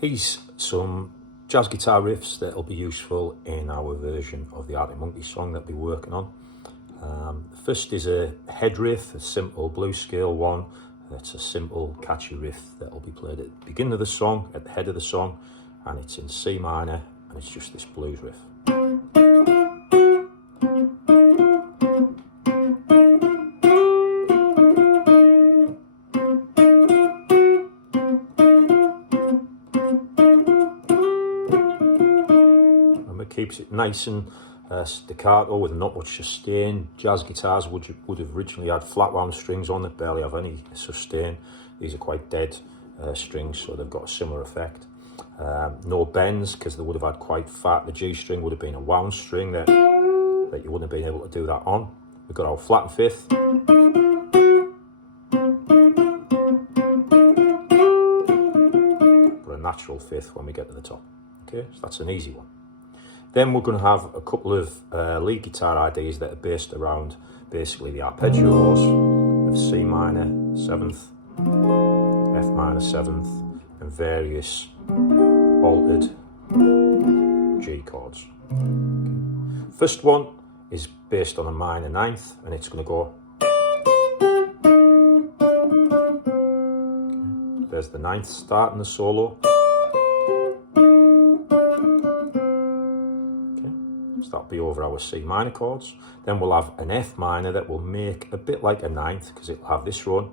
Here's some jazz guitar riffs that will be useful in our version of the Arctic Monkeys song that we're working on. First is a head riff, a simple blues scale one. It's a simple catchy riff that will be played at the beginning of the song, at the head of the song, and it's in C minor, and it's just this blues riff. Keeps it nice and staccato with not much sustain. Jazz guitars would have originally had flat wound strings on that barely have any sustain. These are quite dead strings, so they've got a similar effect. No bends, because they would have had quite fat. The G string would have been a wound string that you wouldn't have been able to do that on. We've got our flat and fifth. But a natural fifth when we get to the top. Okay, so that's an easy one. Then we're going to have a couple of lead guitar ideas that are based around basically the arpeggios of C minor 7th, F minor 7th, and various altered G chords. Okay. First one is based on a minor 9th, and it's going to go. Okay. There's the 9th starting the solo. So that'll be over our C minor chords. Then we'll have an F minor that will make a bit like a 9th, because it'll have this run.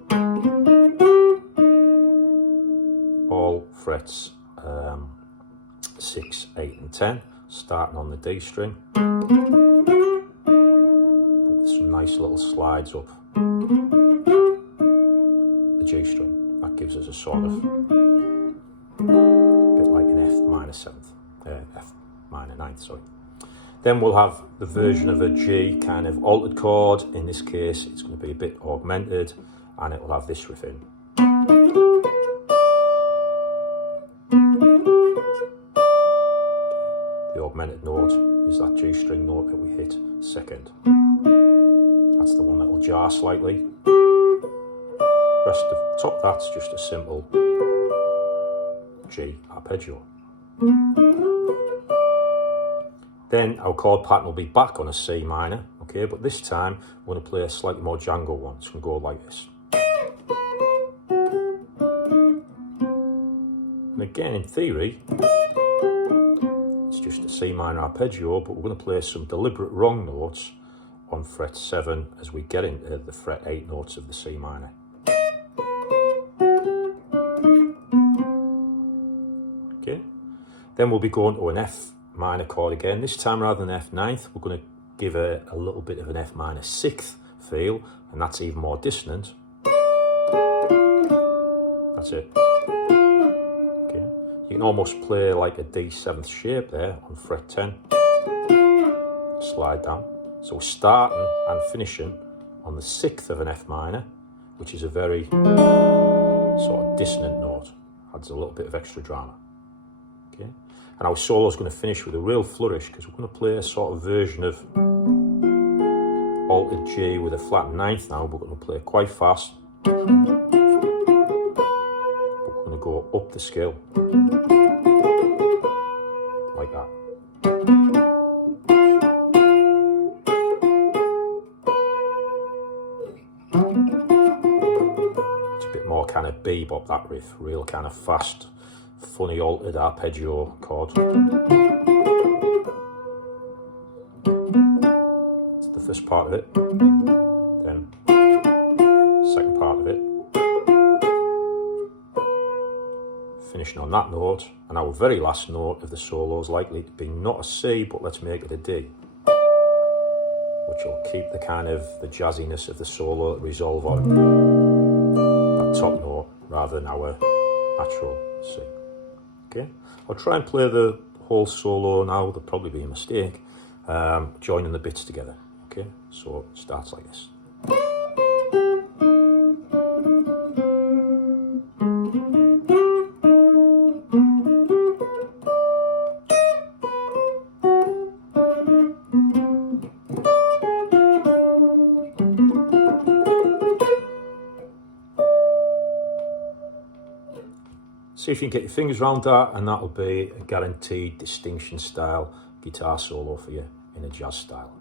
All frets 6, 8 and 10, starting on the D string. But with some nice little slides up the G string. That gives us a sort of bit like an F minor 7th, F minor 9th, sorry. Then we'll have the version of a G kind of altered chord. In this case, it's going to be a bit augmented, and it will have this riff in. The augmented note is that G string note that we hit second. That's the one that will jar slightly. Rest of top, that's just a simple G arpeggio. Then our chord pattern will be back on a C minor, okay, but this time we're going to play a slightly more Django one. It's going to go like this. And again, in theory, it's just a C minor arpeggio, but we're going to play some deliberate wrong notes on fret 7 as we get into the fret 8 notes of the C minor. Okay, then we'll be going to an F minor chord again. This time, rather than F 9th, we're going to give a little bit of an F minor 6th feel, and that's even more dissonant. That's it. Okay, you can almost play like a D 7th shape there on fret 10. Slide down. So we're starting and finishing on the 6th of an F minor, which is a very sort of dissonant note. Adds a little bit of extra drama. Okay. And our solo is going to finish with a real flourish, because we're going to play a sort of version of altered G with a flat 9th now, but we're going to play quite fast. But we're going to go up the scale like that. It's a bit more kind of bebop, that riff, real kind of fast, funny altered arpeggio chord. That's the first part of it. Then second part of it. Finishing on that note, and our very last note of the solo is likely to be not a C, but let's make it a D, which will keep the kind of the jazziness of the solo that resolve on that top note rather than our natural C. Okay, I'll try and play the whole solo now. There'll probably be a mistake joining the bits together. Okay, so it starts like this. See if you can get your fingers around that, and that'll be a guaranteed distinction style guitar solo for you in a jazz style.